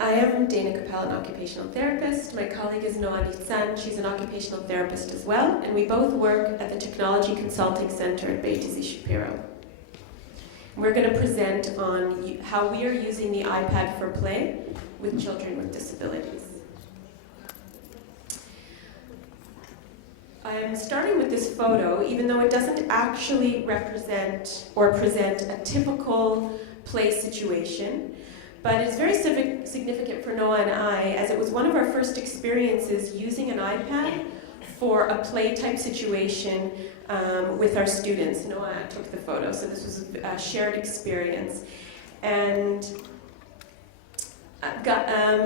I am Dayna, an occupational therapist. My colleague is Nicen. She's an occupational therapist as well, and we both work at the Technology Consulting Center at Beit Shapiro. We're going to present on how we are using the iPad for play with children with disabilities. I'm starting with this photo, even though it doesn't actually represent or present a typical play situation, but it's very significant for Noah and I, as it was one of our first experiences using an iPad for a play-type situation with our students. Noah took the photo, so this was a shared experience. And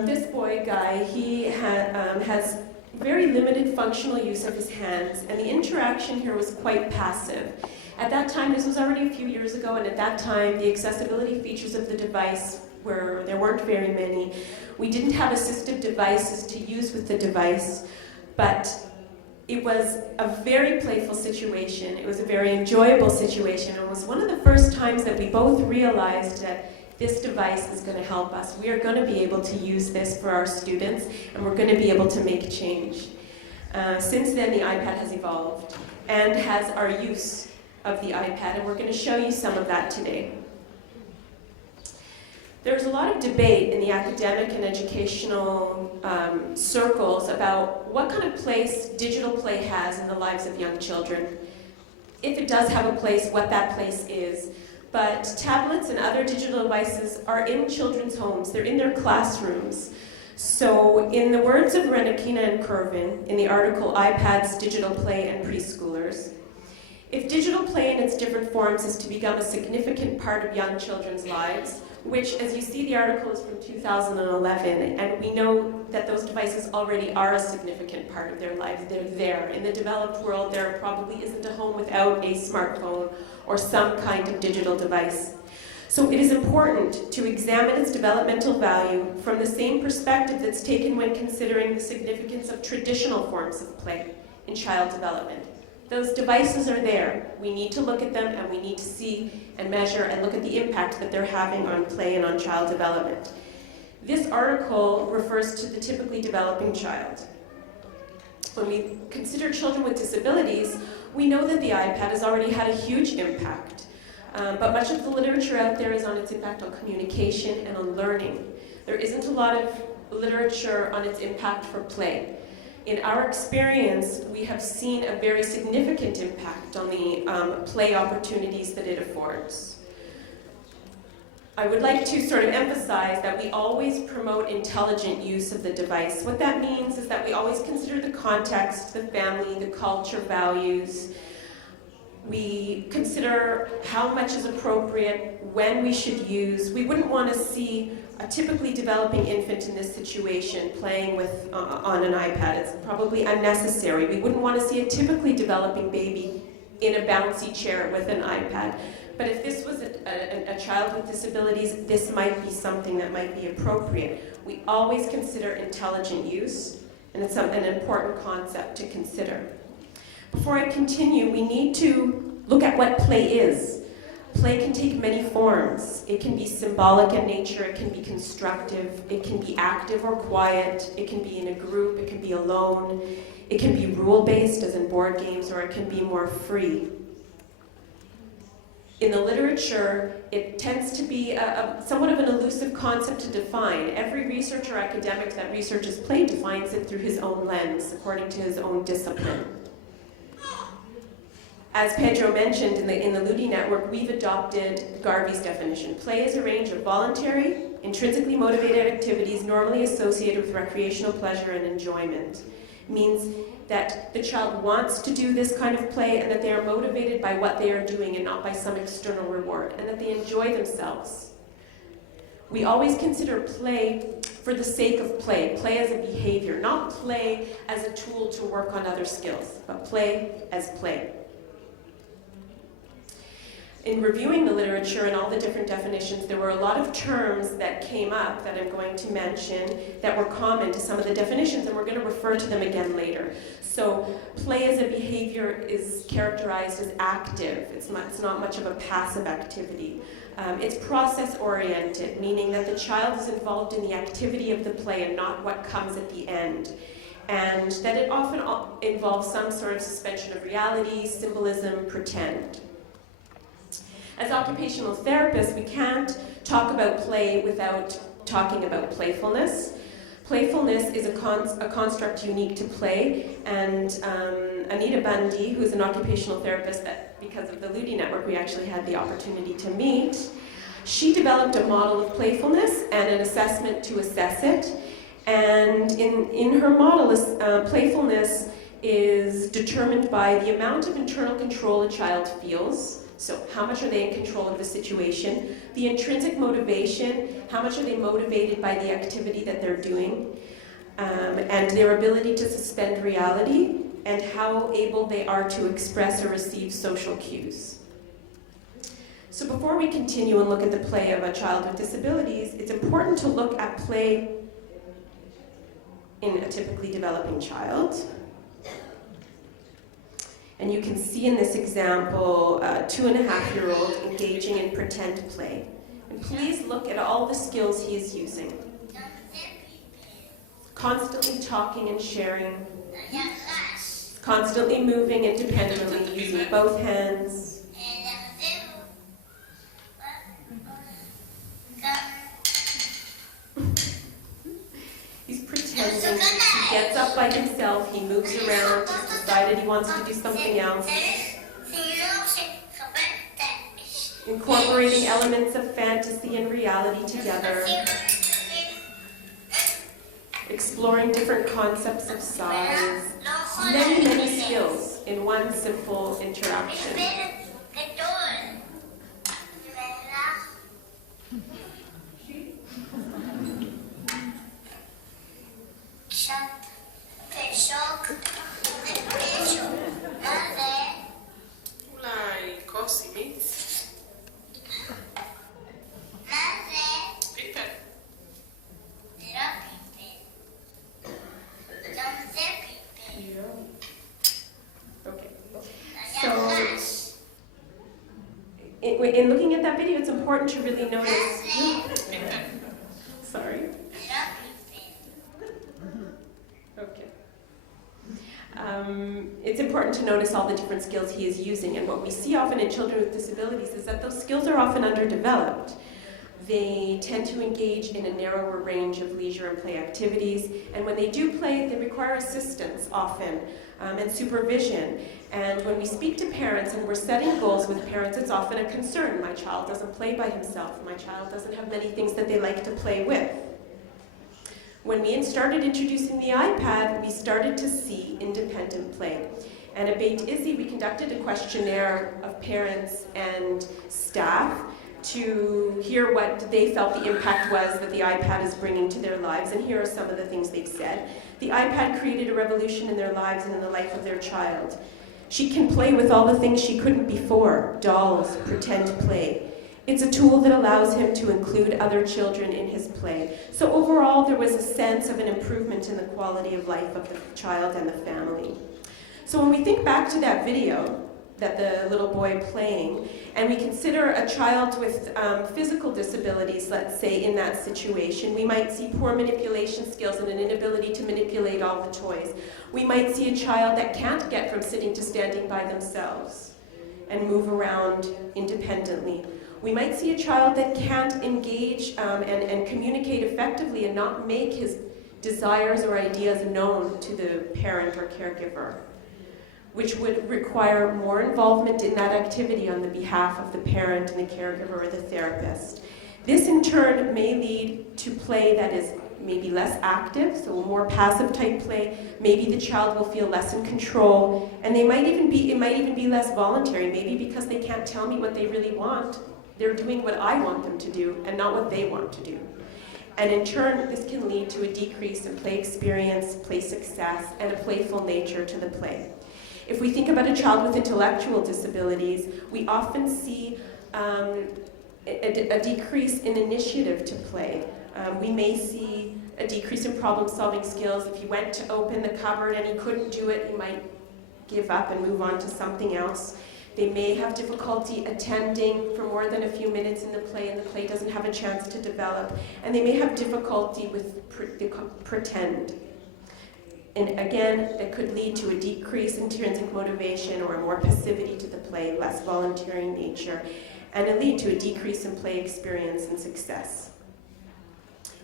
this boy, Guy, he has very limited functional use of his hands, and the interaction here was quite passive. At that time, this was already a few years ago, and at that time, the accessibility features of the device there weren't very many. We didn't have assistive devices to use with the device, but it was a very playful situation. It was a very enjoyable situation. It was one of the first times that we both realized that this device is going to help us. We are going to be able to use this for our students, and we're going to be able to make change. Since then, the iPad has evolved and has our use of the iPad, and we're going to show you some of that today. There's a lot of debate in the academic and educational circles about what kind of place digital play has in the lives of young children. If it does have a place, what that place is. But tablets and other digital devices are in children's homes. They're in their classrooms. So in the words of Renakina and Kervin, in the article iPads, Digital Play and Preschoolers, if digital play in its different forms is to become a significant part of young children's lives, which, as you see, the article is from 2011, and we know that those devices already are a significant part of their lives. They're there. In the developed world, there probably isn't a home without a smartphone or some kind of digital device. So it is important to examine its developmental value from the same perspective that's taken when considering the significance of traditional forms of play in child development. Those devices are there. We need to look at them, and we need to see and measure and look at the impact that they're having on play and on child development. This article refers to the typically developing child. When we consider children with disabilities, we know that the iPad has already had a huge impact, but much of the literature out there is on its impact on communication and on learning. There isn't a lot of literature on its impact for play. In our experience, we have seen a very significant impact on the play opportunities that it affords. I would like to sort of emphasize that we always promote intelligent use of the device. What that means is that we always consider the context, the family, the culture, values. We consider how much is appropriate, when we should use. We wouldn't want to see a typically developing infant in this situation playing on an iPad. It's probably unnecessary. We wouldn't want to see a typically developing baby in a bouncy chair with an iPad. But if this was a child with disabilities, this might be something that might be appropriate. We always consider intelligent use, and it's an important concept to consider. Before I continue, we need to look at what play is. Play can take many forms. It can be symbolic in nature, it can be constructive, it can be active or quiet, it can be in a group, it can be alone, it can be rule-based as in board games, or it can be more free. In the literature, it tends to be somewhat of an elusive concept to define. Every researcher or academic that researches play defines it through his own lens, according to his own discipline. As Pedro mentioned, in the Ludi network, we've adopted Garvey's definition. Play is a range of voluntary, intrinsically motivated activities normally associated with recreational pleasure and enjoyment. It means that the child wants to do this kind of play and that they are motivated by what they are doing and not by some external reward, and that they enjoy themselves. We always consider play for the sake of play as a behavior, not play as a tool to work on other skills, but play as play. in reviewing the literature and all the different definitions, there were a lot of terms that came up that I'm going to mention that were common to some of the definitions, and we're going to refer to them again later. So play as a behavior is characterized as active. It's not much of a passive activity. It's process-oriented, meaning that the child is involved in the activity of the play and not what comes at the end. And that it often involves some sort of suspension of reality, symbolism, pretend. As occupational therapists, we can't talk about play without talking about playfulness. Playfulness is a construct unique to play, and Anita Bundy, who's an occupational therapist that, because of the Ludi Network, we actually had the opportunity to meet, she developed a model of playfulness and an assessment to assess it. And in her model, playfulness is determined by the amount of internal control a child feels. So how much are they in control of the situation? The intrinsic motivation, how much are they motivated by the activity that they're doing? And their ability to suspend reality, and how able they are to express or receive social cues. So before we continue and look at the play of a child with disabilities, it's important to look at play in a typically developing child. And you can see in this example a 2.5-year-old engaging in pretend play. And please look at all the skills he is using. Constantly talking and sharing. Constantly moving independently using both hands. He's pretending. He gets up by himself, he moves around, he's decided he wants to do something else. Incorporating elements of fantasy and reality together. Exploring different concepts of size. Many, many skills in one simple interaction. אולי כוס עם מיץ? פיפל. Okay. So, in looking at that video, it's important to really notice. Sorry. Okay. It's important to notice all the different skills he is using, and what we see often in children with disabilities is that those skills are often underdeveloped. They tend to engage in a narrower range of leisure and play activities, and when they do play, they require assistance often, and supervision. And when we speak to parents and we're setting goals with parents, it's often a concern. My child doesn't play by himself. My child doesn't have many things that they like to play with. When we started introducing the iPad, we started to see independent play. And at Beit Izzy, we conducted a questionnaire of parents and staff to hear what they felt the impact was that the iPad is bringing to their lives, and here are some of the things they've said. The iPad created a revolution in their lives and in the life of their child. She can play with all the things she couldn't before, dolls, pretend play. It's a tool that allows him to include other children in his play. So overall, there was a sense of an improvement in the quality of life of the child and the family. So when we think back to that video, that the little boy playing, and we consider a child with physical disabilities, let's say, in that situation, we might see poor manipulation skills and an inability to manipulate all the toys. We might see a child that can't get from sitting to standing by themselves and move around independently. We might see a child that can't engage and communicate effectively and not make his desires or ideas known to the parent or caregiver, which would require more involvement in that activity on the behalf of the parent and the caregiver or the therapist. This in turn may lead to play that is maybe less active, so a more passive type play. Maybe the child will feel less in control, and it might even be less voluntary, maybe because they can't tell me what they really want. They're doing what I want them to do and not what they want to do. And in turn, this can lead to a decrease in play experience, play success, and a playful nature to the play. If we think about a child with intellectual disabilities, we often see a decrease in initiative to play. We may see a decrease in problem-solving skills. If you went to open the cupboard and he couldn't do it, he might give up and move on to something else. They may have difficulty attending for more than a few minutes in the play, and the play doesn't have a chance to develop. And they may have difficulty with pretend. And again, that could lead to a decrease in intrinsic motivation or more passivity to the play, less volunteering nature, and it lead to a decrease in play experience and success.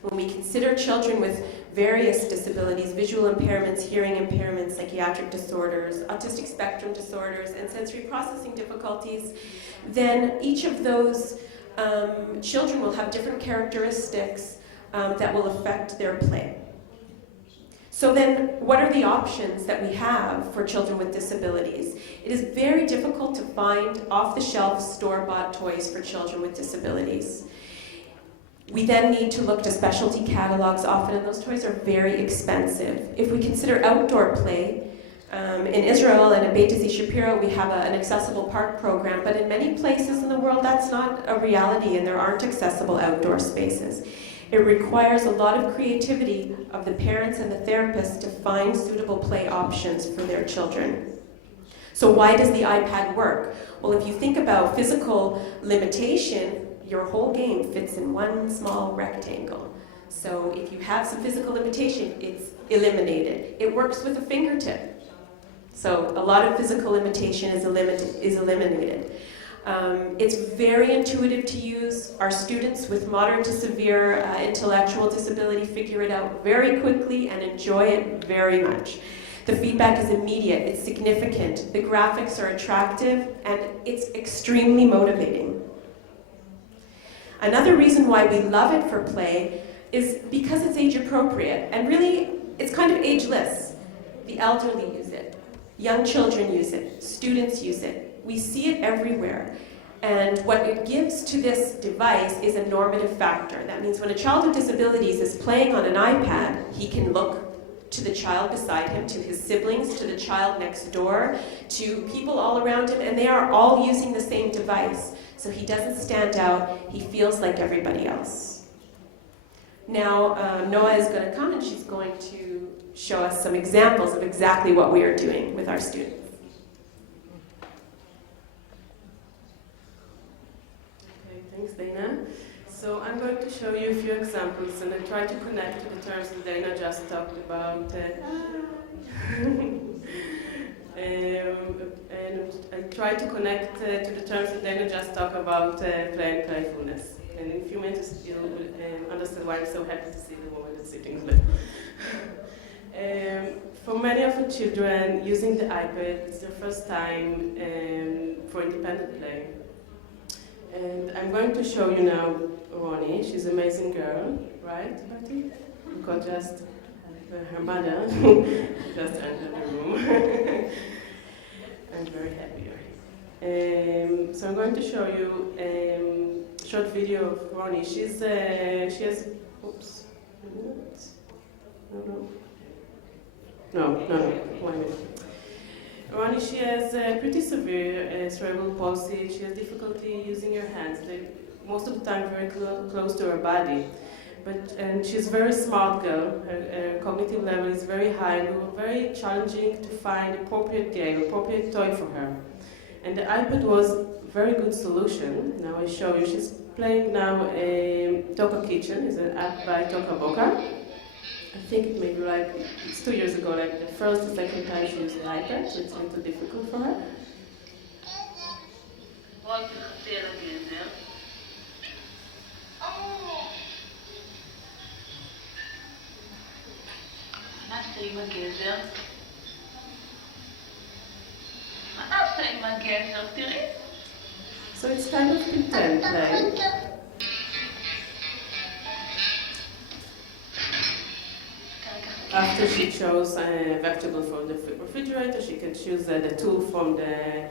When we consider children with various disabilities, visual impairments, hearing impairments, psychiatric disorders, autistic spectrum disorders, and sensory processing difficulties, then each of those children will have different characteristics that will affect their play. So then, what are the options that we have for children with disabilities? It is very difficult to find off-the-shelf, store-bought toys for children with disabilities. We then need to look to specialty catalogs often, and those toys are very expensive. If we consider outdoor play, in Israel and at Beit Shapiro, we have an accessible park program, but in many places in the world, that's not a reality, and there aren't accessible outdoor spaces. It requires a lot of creativity of the parents and the therapists to find suitable play options for their children. So why does the iPad work? Well, if you think about physical limitation, your whole game fits in one small rectangle. So if you have some physical limitation, it's eliminated. It works with a fingertip. So a lot of physical limitation is eliminated. It's very intuitive to use. Our students with moderate to severe intellectual disability figure it out very quickly and enjoy it very much. The feedback is immediate, it's significant, the graphics are attractive, and it's extremely motivating. Another reason why we love it for play is because it's age appropriate, and really it's kind of ageless. The elderly use it, young children use it, students use it. We see it everywhere. And what it gives to this device is a normative factor. That means when a child with disabilities is playing on an iPad, he can look to the child beside him, to his siblings, to the child next door, to people all around him, and they are all using the same device. So he doesn't stand out, he feels like everybody else. Now, Noah is going to come and she's going to show us some examples of exactly what we are doing with our students. Thanks, Dana. So I'm going to show you a few examples, and I try to connect to the terms that Dana just talked about. And I try to connect to the terms that Dana just talked about play and playfulness. And in a few minutes you'll understand why I'm so happy to see the woman that's sitting there. For many of the children, using the iPad is their first time for independent play. And I'm going to show you now Ronnie. She's an amazing girl, right, Betty? You could just her mother just entered the room. I'm very happy. So I'm going to show you a short video of Ronnie. She has, oops, no, 1 minute. Ronnie, she has pretty severe cerebral palsy. She has difficulty using her hands. They're most of the time very close to her body. And she's a very smart girl. Her cognitive level is very high, and we were very challenging to find appropriate game, appropriate toy for her. And the iPad was a very good solution. Now I show you. She's playing now Toka Kitchen. It's an app by Toka Boka. I think it may be like, it's 2 years ago, like the first and second time she used the iPad, so it's a little difficult for her. So it's kind of pretend play. After she chose a vegetable from the refrigerator, she can choose the tool from the,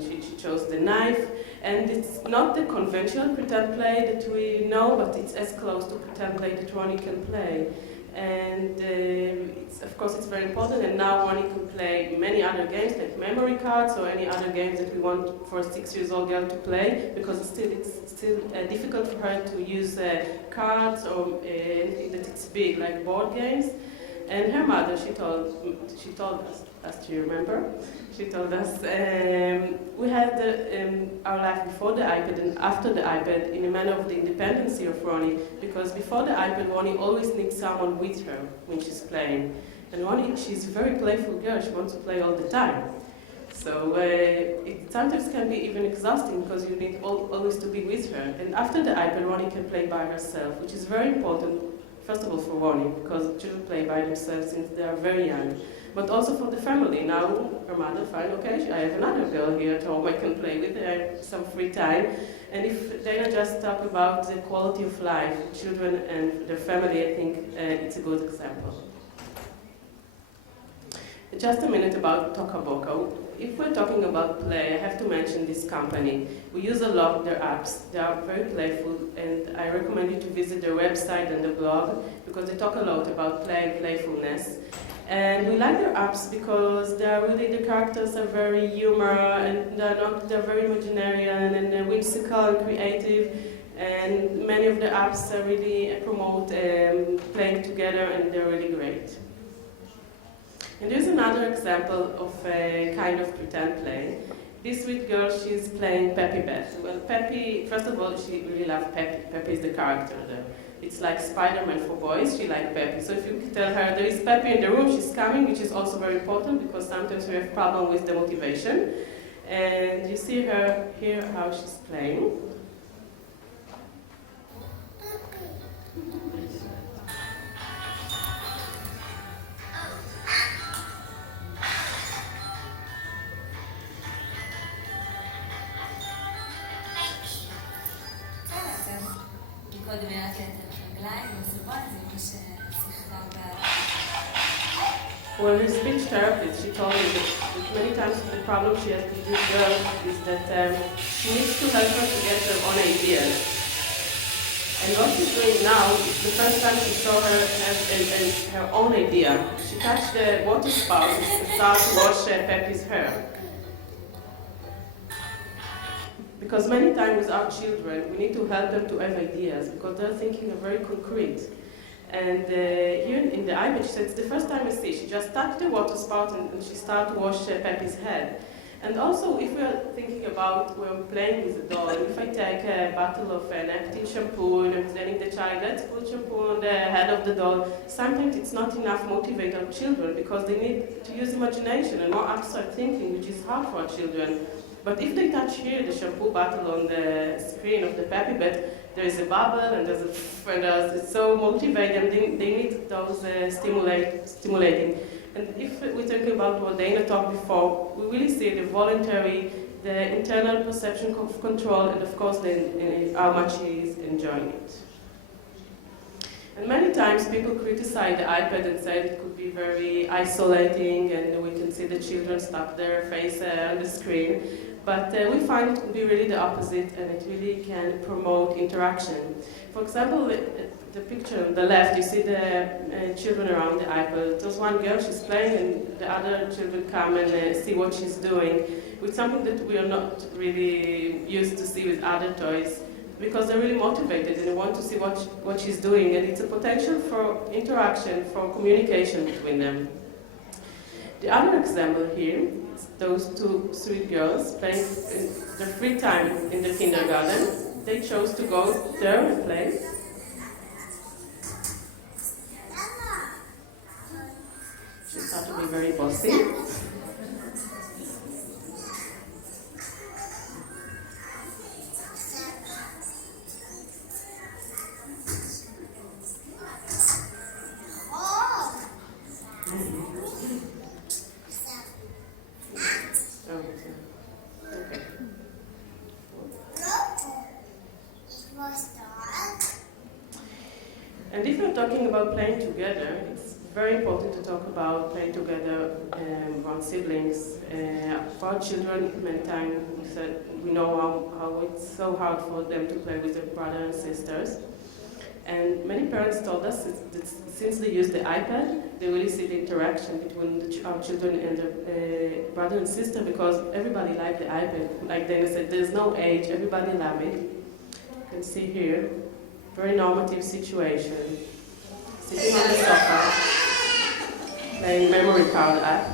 she chose the knife. And it's not the conventional pretend play that we know, but it's as close to pretend play that Ronnie can play. And of course it's very important, and now Ronnie can play many other games like memory cards or any other games that we want for a 6-year-old girl to play, because it's still difficult for her to use cards or anything that it's big like board games. And her mother, she told us, do you remember? She told us, we had our life before the iPad and after the iPad in a manner of the independency of Ronnie, because before the iPad, Ronnie always needs someone with her when she's playing. And Ronnie, she's a very playful girl, she wants to play all the time. So it sometimes can be even exhausting because you need always to be with her. And after the iPad, Ronnie can play by herself, which is very important, first of all for Ronnie, because children play by themselves since they are very young. But also for the family. Now her mother finds, okay, I have another girl here at home, I can play with her some free time. And if Dana just talk about the quality of life, children and their family, I think it's a good example. Just a minute about Tokaboka. If we're talking about play, I have to mention this company. We use a lot their apps. They are very playful, and I recommend you to visit their website and the blog, because they talk a lot about play and playfulness. And we like their apps because they are really, the characters are very humor, and they're very imaginarian and they're whimsical and creative. And many of the apps really promote playing together, and they're really great. And there's another example of a kind of pretend play. This sweet girl, she's playing Peppy Beth. Well, Peppy, first of all, she really loves Peppy. Peppy is the character there. It's like Spider-Man for boys, she likes Peppy. So if you tell her there is Peppy in the room, she's coming, which is also very important because sometimes we have problem with the motivation. And you see her here, how she's playing. Well, her speech therapist, she told me that many times the problem she has with this girl is that she needs to help her to get her own ideas. And what she's doing now is the first time she saw her have her own idea. She touched the water spout and started to wash Peppy's hair. Because many times with our children, we need to help them to have ideas because they're thinking very concrete. And here in the iPad, she said, it's the first time I see. She just touched the water spout and she started to wash Peppy's head. And also, if we are thinking about when we're playing with a doll, if I take a bottle of an empty shampoo and I'm telling the child, let's put shampoo on the head of the doll, sometimes it's not enough to motivate our children because they need to use imagination and more abstract thinking, which is hard for our children. But if they touch here the shampoo bottle on the screen of the Peppy Bed, there is a bubble and it's so motivating. They need those stimulating. And if we think about what Dana talked before, we really see the voluntary, the internal perception of control, and of course how much he is enjoying it. And many times people criticize the iPad and say it could be very isolating and we can see the children stuck their face on the screen. But we find it can be really the opposite, and it really can promote interaction. For example, the picture on the left, you see the children around the iPad. There's one girl, she's playing, and the other children come and see what she's doing, with something that we are not really used to see with other toys, because they're really motivated and they want to see what she's doing, and it's a potential for interaction, for communication between them. The other example here is those two sweet girls playing in their free time in the kindergarten. They chose to go there and play. She started to be very bossy. And if we're talking about playing together, it's very important to talk about playing together around siblings. For our children, many times we know how it's so hard for them to play with their brothers and sisters. And many parents told us that since they use the iPad, they really see the interaction between our children and their brother and sister, because everybody liked the iPad. Like Dana said, there's no age, everybody love it. You can see here, very normative situation. Sitting on the sofa, playing memory card app.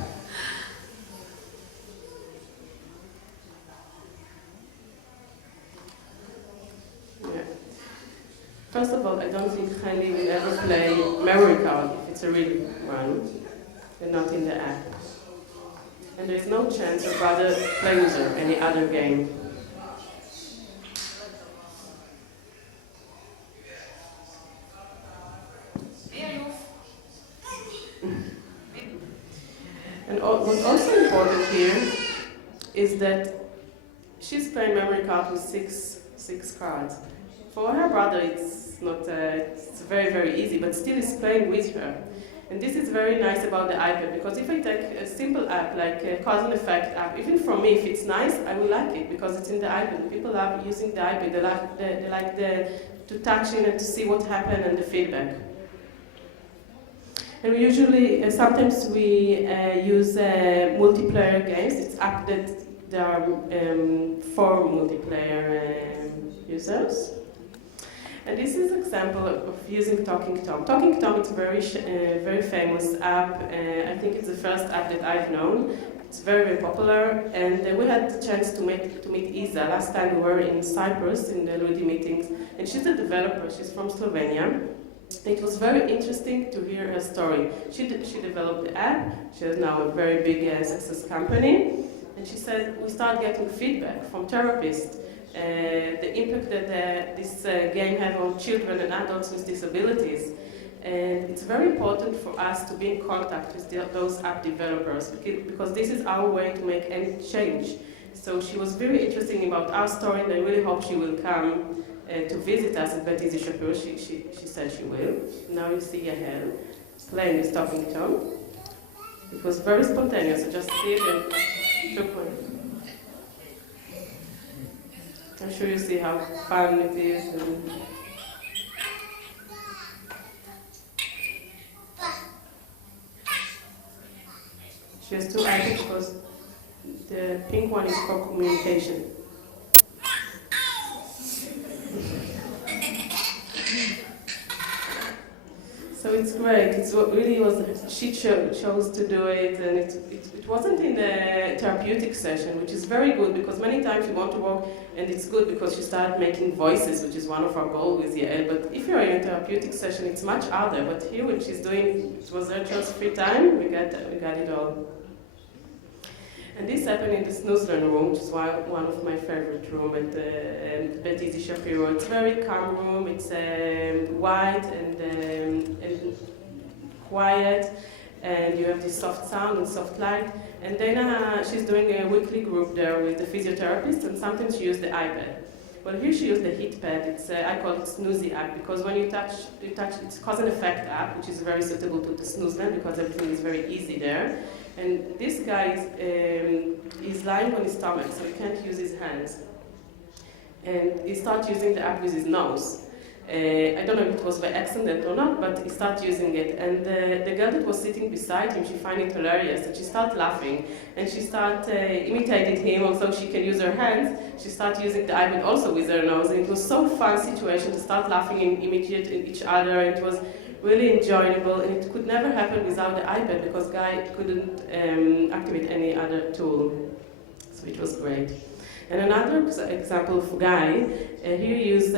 First of all, I don't think Henry will ever play memory card if it's a real one, and not in the app. And there's no chance of brother playing with her any other game. And what's also important here is that she's playing memory card with six cards. For her brother, it's not. It's very, very easy, but still is playing with her. And this is very nice about the iPad, because if I take a simple app like a cause and effect app, even for me, if it's nice, I will like it because it's in the iPad. People love using the iPad. They like to touch it and to see what happened and the feedback. And we usually, sometimes we use multiplayer games. It's app that there are for multiplayer users. And this is an example of using Talking Tom. Talking Tom is a very famous app. I think it's the first app that I've known. It's very, very popular. And we had the chance to meet Isa. Last time we were in Cyprus in the Lidy meetings. And she's a developer. She's from Slovenia. It was very interesting to hear her story. She developed the app. She has now a very big success company. And she said, we start getting feedback from therapists. The impact that this game has on children and adults with disabilities. And it's very important for us to be in contact with those app developers, because this is our way to make any change. So she was very interested about our story, and I really hope she will come to visit us at Beit Shapiro. She said she will. Now you see Yahel playing with Talking Tom. It was very spontaneous. I just see it and took one. I'm sure you see how fun it is. And she has two items because the pink one is for communication. So it's great. It's what really was. She chose to do it, and it wasn't in the therapeutic session, which is very good because many times you want to work, and it's good because you start making voices, which is one of our goals with Yael. But if you're in a therapeutic session, it's much harder. But here, when she's doing, it was her just free time. We got it all. And this happened in the Snoozler room, which is one of my favorite rooms at Beit Shapiro. It's a very calm room. It's white and quiet, and you have this soft sound and soft light. And Dana, she's doing a weekly group there with the physiotherapist, and sometimes she uses the iPad. Well, here she used the heat pad. It's I call it Snoozy app because when you touch. It's cause and effect app, which is very suitable to the Snoozler because everything is very easy there. And this guy is lying on his stomach, so he can't use his hands. And he starts using the app with his nose. I don't know if it was by accident or not, but he started using it. And the girl that was sitting beside him, she found it hilarious, and she started laughing. And she started imitating him, although she can use her hands. She started using the iPad also with her nose. And it was so fun situation to start laughing and imitate each other. It was really enjoyable, and it could never happen without the iPad because Guy couldn't activate any other tool. So it was great. And another example of Guy, here he used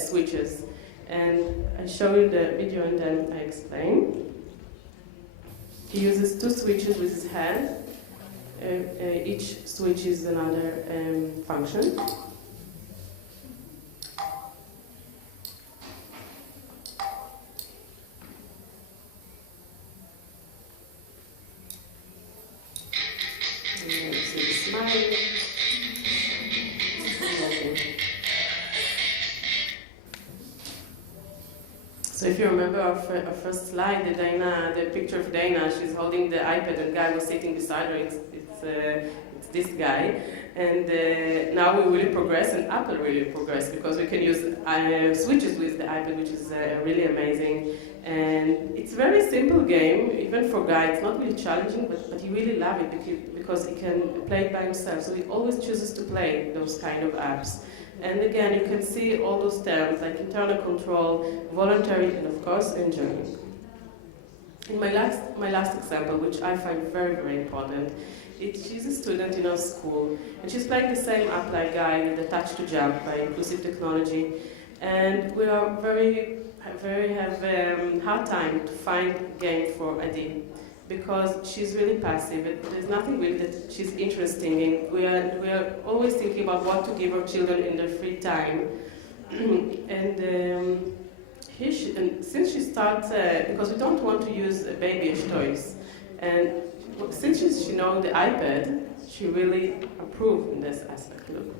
switches. And I show you the video and then I explain. He uses two switches with his hand. Each switch is another function. So if you remember our first slide, the picture of Dana, she's holding the iPad and Guy was sitting beside her. It's this guy. And now we really progress, and Apple really progress, because we can use switches with the iPad, which is really amazing. And it's a very simple game, even for Guy. It's not really challenging, but he really loves it because he can play it by himself. So he always chooses to play those kind of apps. And again, you can see all those terms like internal control, voluntary, and of course, enjoying. In my last example, which I find very, very important, she's a student in our school, and she's playing the same app like Guy with the touch to jump by inclusive technology. And we are have hard time to find a game for Adi, because she's really passive. There's nothing really that she's interested in. We are always thinking about what to give our children in their free time. And since she starts, because we don't want to use babyish toys, and since she knows the iPad, she really improved in this aspect. Look.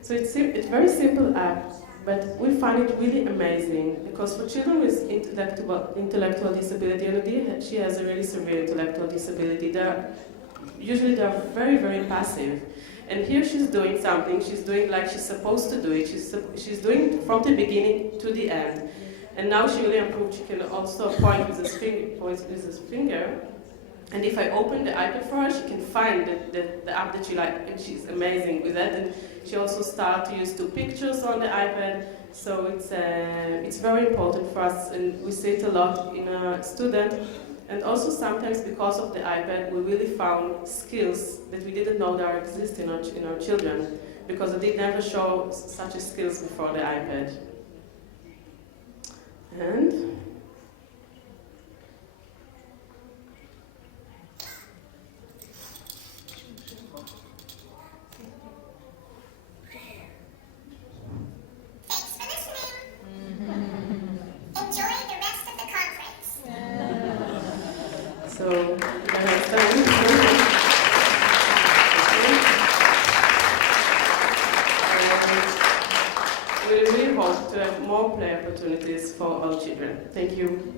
So it's a very simple app, but we find it really amazing, because for children with intellectual disability, and she has a really severe intellectual disability, usually they're very, very passive. And here she's doing something, she's doing like she's supposed to do it, she's doing it from the beginning to the end. And now she really improved. She can also point with his finger. And if I open the iPad for her, she can find the app that she likes, and she's amazing with that. And she also starts to use 2 pictures on the iPad. So it's very important for us, and we see it a lot in a student. And also sometimes because of the iPad, we really found skills that we didn't know that exist in our children, because they did never show such a skills before the iPad. And we really hope to have more play opportunities for all children. Thank you.